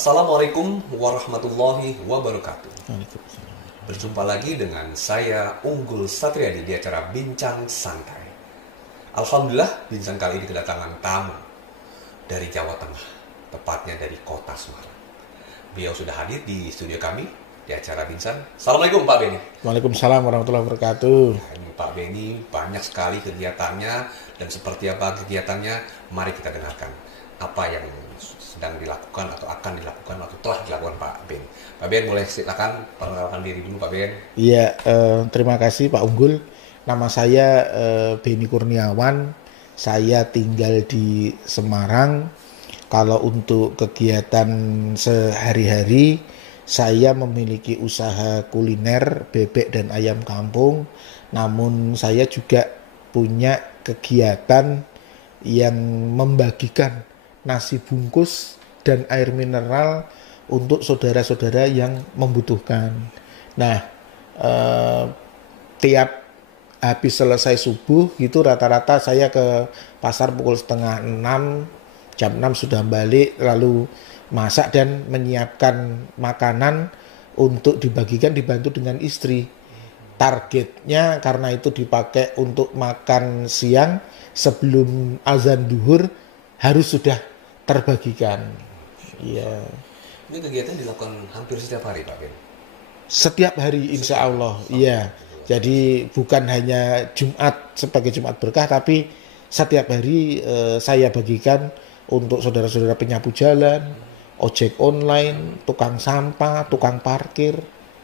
Assalamualaikum warahmatullahi wabarakatuh. Waalaikumsalam. Berjumpa lagi dengan saya Unggul Satriadi di acara Bincang Santai. Alhamdulillah, bincang kali ini kedatangan tamu dari Jawa Tengah, tepatnya dari kota Semarang. Beliau sudah hadir di studio kami di acara Bincang. Assalamualaikum Pak Beni. Waalaikumsalam warahmatullahi wabarakatuh. Nah, ini Pak Beni banyak sekali kegiatannya, dan seperti apa kegiatannya, mari kita dengarkan apa yang sedang dilakukan atau akan dilakukan atau telah dilakukan Pak Ben. Pak Ben, boleh silakan perkenalkan diri dulu Pak Ben. Iya, terima kasih Pak Unggul. Nama saya Beni Kurniawan. Saya tinggal di Semarang. Kalau untuk kegiatan sehari-hari, saya memiliki usaha kuliner bebek dan ayam kampung. Namun saya juga punya kegiatan yang membagikan nasi bungkus dan air mineral untuk saudara-saudara yang membutuhkan. Nah, tiap habis selesai subuh gitu rata-rata saya ke pasar pukul setengah 6, jam 6 sudah balik, lalu masak dan menyiapkan makanan untuk dibagikan, dibantu dengan istri. Targetnya karena itu dipakai untuk makan siang sebelum azan duhur harus sudah terbagikan. Iya. Ini kegiatan dilakukan hampir setiap hari Pak Ben. Setiap hari insya Allah. Iya. Jadi bukan hanya Jumat sebagai Jumat berkah, tapi setiap hari saya bagikan untuk saudara-saudara penyapu jalan, ojek online, tukang sampah, tukang parkir.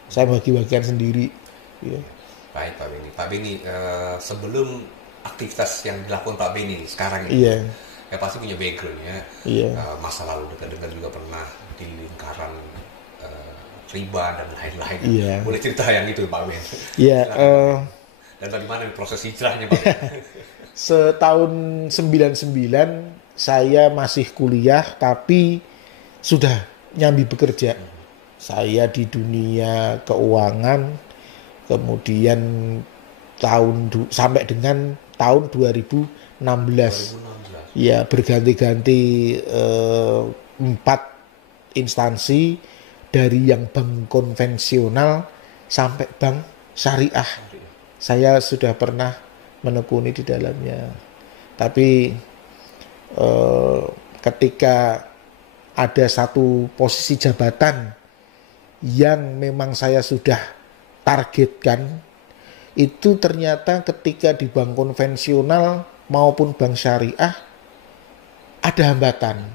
Saya bagi-bagikan sendiri. Ya. Baik Pak Beni. Pak Beni, sebelum aktivitas yang dilakukan Pak Beni sekarang ini, Iya. ya pasti punya background ya. Iya. Masa lalu dekat-dekat juga pernah di lingkaran riba dan lain-lain. Iya. Boleh cerita yang itu Pak Ben? Iya. Dan bagaimana proses hijrahnya Pak Ben? Setahun 99 saya masih kuliah tapi sudah nyambi bekerja. Saya di dunia keuangan, kemudian sampai dengan tahun 2016. Ya, berganti-ganti 4 instansi, dari yang bank konvensional sampai bank syariah. Saya sudah pernah menekuni di dalamnya. Tapi ketika ada satu posisi jabatan yang memang saya sudah targetkan, itu ternyata ketika di bank konvensional maupun bank syariah ada hambatan.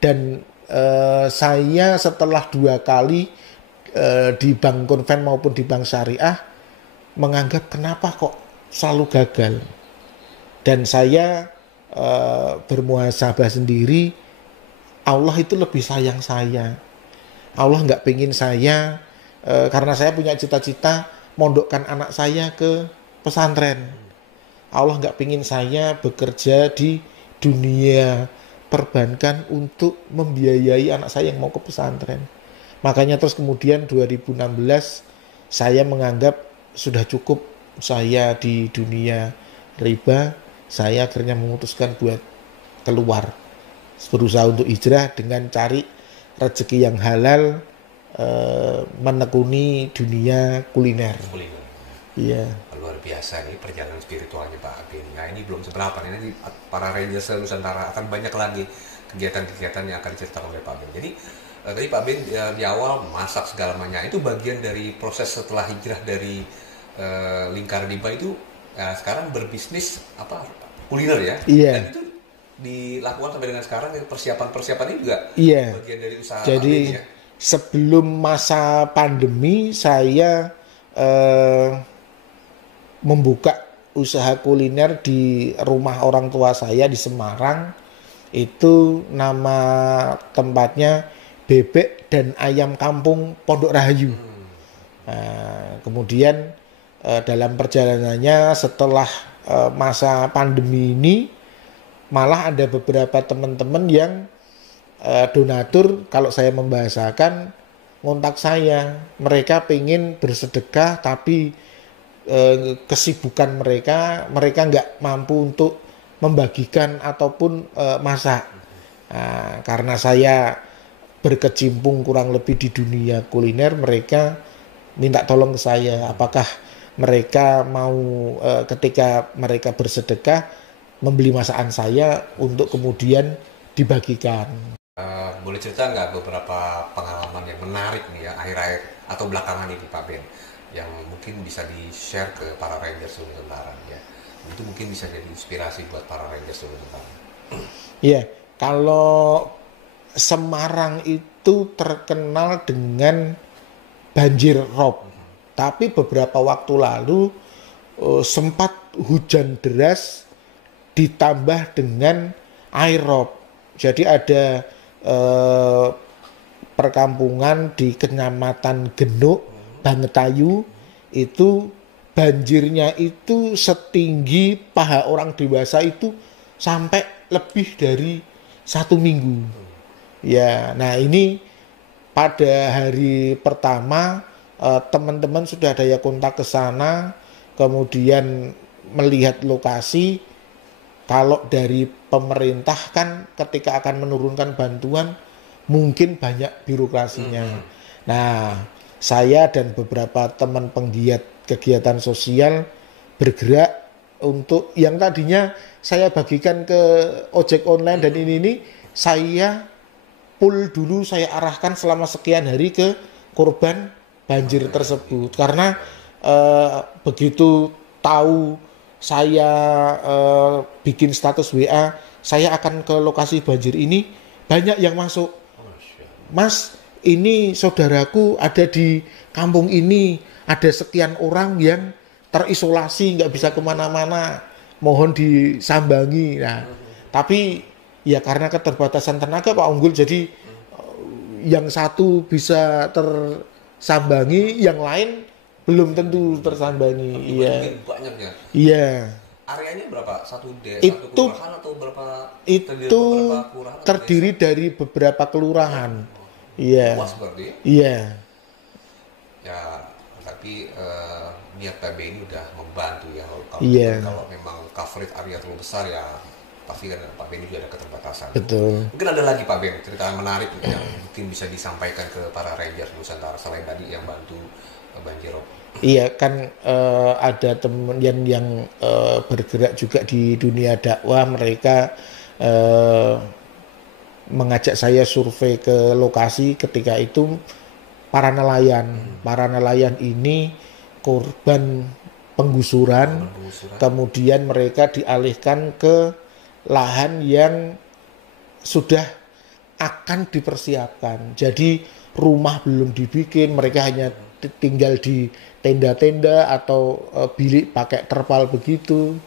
Dan saya setelah 2 kali di bank konven maupun di bank syariah menganggap kenapa kok selalu gagal. Dan saya bermuhasabah sendiri, Allah itu lebih sayang saya. Allah nggak pengen saya, karena saya punya cita-cita mondokkan anak saya ke pesantren. Allah nggak pengen saya bekerja di dunia perbankan untuk membiayai anak saya yang mau ke pesantren. Makanya terus kemudian 2016 saya menganggap sudah cukup saya di dunia riba. Saya akhirnya memutuskan buat keluar, berusaha untuk hijrah dengan cari rezeki yang halal, menekuni dunia kuliner. Iya. Luar biasa nih perjalanan spiritualnya Pak Ben. Nah ini belum seberapa nih, nanti para Rangers Nusantara akan banyak lagi kegiatan-kegiatan yang akan diceritakan oleh Pak Ben. Jadi tadi Pak Ben di awal masak segala macam, itu bagian dari proses setelah hijrah dari lingkaran riba itu. Sekarang berbisnis kuliner ya. Iya. Dan itu dilakukan sampai dengan sekarang, persiapan ini juga iya. bagian dari usaha. Jadi ya? Sebelum masa pandemi saya membuka usaha kuliner di rumah orang tua saya di Semarang. Itu nama tempatnya Bebek dan Ayam Kampung Pondok Rahayu. Nah, kemudian dalam perjalanannya setelah masa pandemi ini, malah ada beberapa teman-teman yang donatur, kalau saya membahasakan, ngontak saya. Mereka pengen bersedekah tapi kesibukan mereka nggak mampu untuk membagikan ataupun masak. Nah, karena saya berkecimpung kurang lebih di dunia kuliner, mereka minta tolong ke saya. Apakah mereka mau ketika mereka bersedekah membeli masakan saya untuk kemudian dibagikan. Boleh cerita nggak beberapa pengalaman yang menarik nih ya akhir-akhir atau belakangan ini Pak Ben, yang mungkin bisa di-share ke para Rangers Nusantara ya. Itu mungkin bisa jadi inspirasi buat para Rangers Nusantara. Iya, kalau Semarang itu terkenal dengan banjir rob. Tapi beberapa waktu lalu sempat hujan deras ditambah dengan air rob. Jadi ada perkampungan di Kecamatan Genuk, Bangetayu, itu banjirnya itu setinggi paha orang dewasa itu sampai lebih dari 1 minggu. Ya, nah ini pada hari pertama teman-teman sudah daya kontak ke sana, kemudian melihat lokasi. Kalau dari pemerintah kan ketika akan menurunkan bantuan mungkin banyak birokrasinya. Nah, saya dan beberapa teman penggiat kegiatan sosial bergerak untuk yang tadinya saya bagikan ke ojek online dan ini saya pool dulu, saya arahkan selama sekian hari ke korban banjir tersebut. Karena begitu tahu saya bikin status WA, saya akan ke lokasi banjir ini, banyak yang masuk. Mas, ini saudaraku ada di kampung ini, ada sekian orang yang terisolasi, nggak bisa kemana-mana, mohon disambangi. Nah, tapi ya karena keterbatasan tenaga Pak Unggul, jadi yang satu bisa tersambangi, yang lain belum tentu tersambangi. Iya. Banyaknya. Iya. Areanya berapa? Satu itu kelurahan atau berapa? Itu terdiri dari beberapa kelurahan. Iya. Luas berarti? Iya. Ya, tapi niat PB ini udah membantu ya. Kalau memang coverage area terlalu besar ya pasti kan Pak Ben juga ada keterbatasan. Betul. Mungkin ada lagi Pak Ben cerita menarik yang mungkin bisa disampaikan ke para Rangers Nusantara selain tadi yang bantu banjir rob. Iya kan ada teman yang bergerak juga di dunia dakwah, mereka mengajak saya survei ke lokasi. Ketika itu para nelayan ini korban penggusuran, kemudian mereka dialihkan ke lahan yang sudah akan dipersiapkan. Jadi rumah belum dibikin, mereka hanya tinggal di tenda-tenda atau bilik pakai terpal begitu.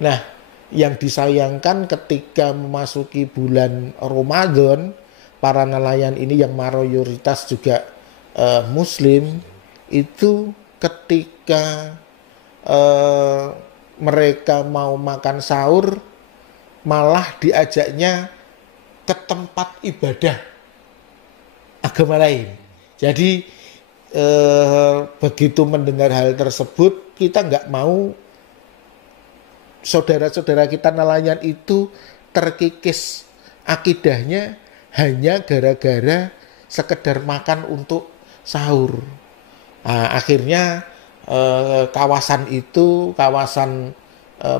Nah, yang disayangkan ketika memasuki bulan Ramadan, para nelayan ini yang mayoritas juga Muslim, itu ketika mereka mau makan sahur, malah diajaknya ke tempat ibadah agama lain. Jadi begitu mendengar hal tersebut, kita nggak mau saudara-saudara kita nelayan itu terkikis akidahnya hanya gara-gara sekedar makan untuk sahur. Nah, akhirnya kawasan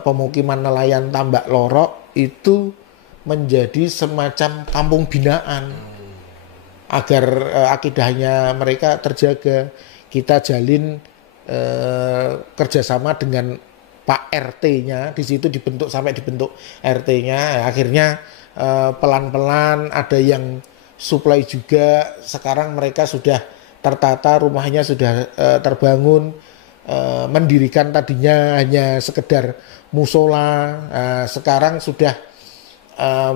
pemukiman nelayan Tambak Lorok itu menjadi semacam kampung binaan agar akidahnya mereka terjaga. Kita jalin kerjasama dengan Pak RT-nya, di situ dibentuk RT-nya. Akhirnya pelan-pelan ada yang supply juga. Sekarang mereka sudah tertata, rumahnya sudah terbangun. Mendirikan tadinya hanya sekedar musola, sekarang sudah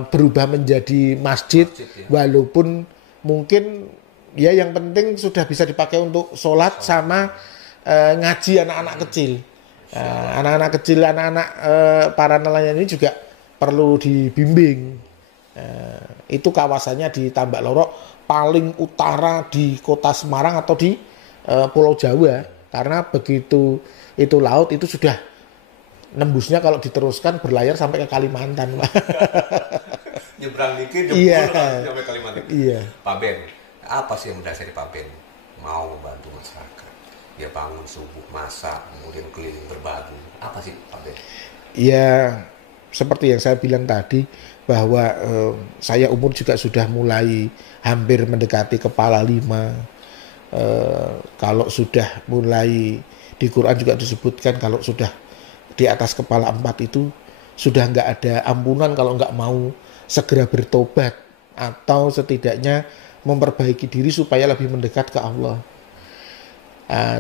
berubah menjadi masjid, walaupun mungkin ya yang penting sudah bisa dipakai untuk sholat sama ngaji anak-anak kecil. Anak-anak kecil, para nelayan ini juga perlu dibimbing. Itu kawasannya di Tambak Lorok, paling utara di kota Semarang atau di Pulau Jawa. Karena begitu itu laut itu sudah nembusnya kalau diteruskan berlayar sampai ke Kalimantan, Pak. Nyebrang dikit, Iya. sampai Kalimantan. Iya. Pak Ben, apa sih yang mendasari Pak Ben mau membantu masyarakat? Dia bangun subuh, masak, kemudian keliling berbagi. Apa sih Pak Ben? Ya, seperti yang saya bilang tadi, bahwa saya umur juga sudah mulai hampir mendekati kepala 5. Kalau sudah mulai, di Quran juga disebutkan kalau sudah di atas kepala 4 itu sudah nggak ada ampunan kalau nggak mau segera bertobat atau setidaknya memperbaiki diri supaya lebih mendekat ke Allah.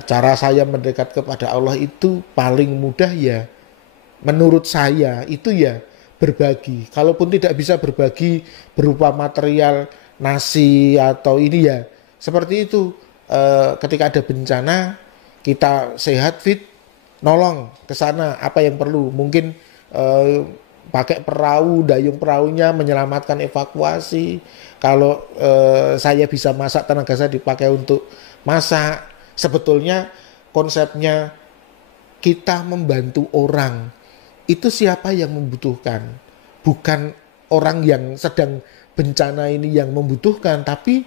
Cara saya mendekat kepada Allah itu paling mudah ya, menurut saya itu ya berbagi. Kalaupun tidak bisa berbagi berupa material, nasi atau ini ya seperti itu. Ketika ada bencana, kita sehat, fit, nolong ke sana apa yang perlu. Mungkin pakai perahu, dayung perahunya menyelamatkan evakuasi. Kalau saya bisa masak, tenaga saya dipakai untuk masak. Sebetulnya konsepnya kita membantu orang. Itu siapa yang membutuhkan? Bukan orang yang sedang bencana ini yang membutuhkan, tapi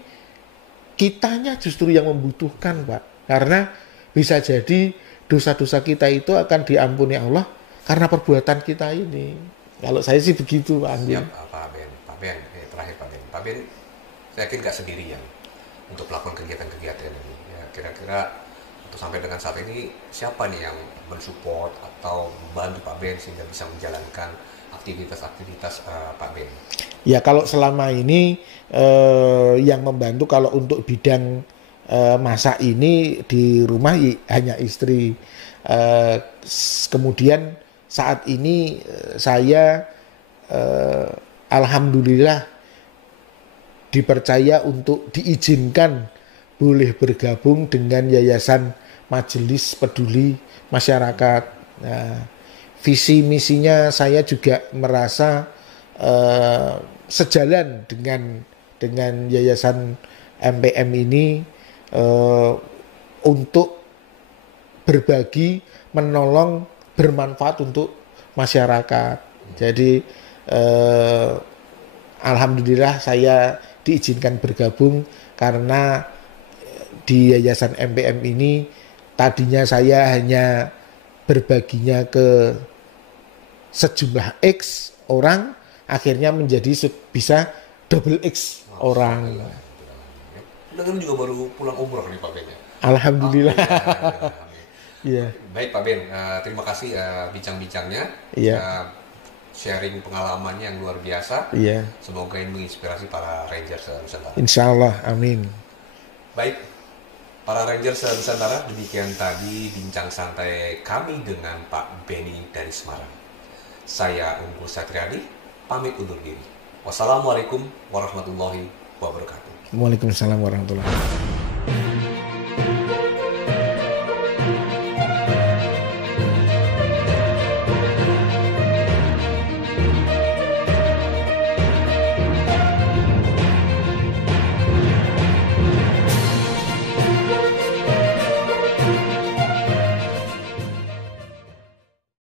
kitanya justru yang membutuhkan, Pak. Karena bisa jadi dosa-dosa kita itu akan diampuni Allah karena perbuatan kita ini. Kalau saya sih begitu, Pak Anggi. Siap, Pak Ben. Pak Ben, terakhir Pak Ben. Pak Ben, saya yakin nggak sendirian untuk melakukan kegiatan-kegiatan ini. Ya, kira-kira untuk sampai dengan saat ini, siapa nih yang mensupport atau membantu Pak Ben sehingga bisa menjalankan aktivitas-aktivitas Pak Ben? Ya, kalau selama ini yang membantu kalau untuk bidang masak ini di rumah hanya istri. Kemudian saat ini saya alhamdulillah dipercaya untuk diizinkan boleh bergabung dengan Yayasan Majelis Peduli Masyarakat. Nah, visi misinya saya juga merasa sejalan dengan Yayasan MPM ini, untuk berbagi, menolong, bermanfaat untuk masyarakat. Jadi alhamdulillah saya diizinkan bergabung karena di Yayasan MPM ini tadinya saya hanya berbaginya ke sejumlah X orang, akhirnya menjadi bisa double X orang. Dengan juga baru pulang umroh nih Pak Ben. Alhamdulillah. Iya. Baik Pak Ben, terima kasih bincang-bincangnya. Iya. Sharing pengalamannya yang luar biasa. Iya. Semoga ini menginspirasi para Rangers Nusantara. Insya Allah, amin. Baik, para Rangers Nusantara, demikian tadi bincang santai kami dengan Pak Benny dari Semarang. Saya Unggul Satriadi, pamit undur diri. Wassalamualaikum warahmatullahi wabarakatuh. Waalaikumsalam warahmatullahi wabarakatuh.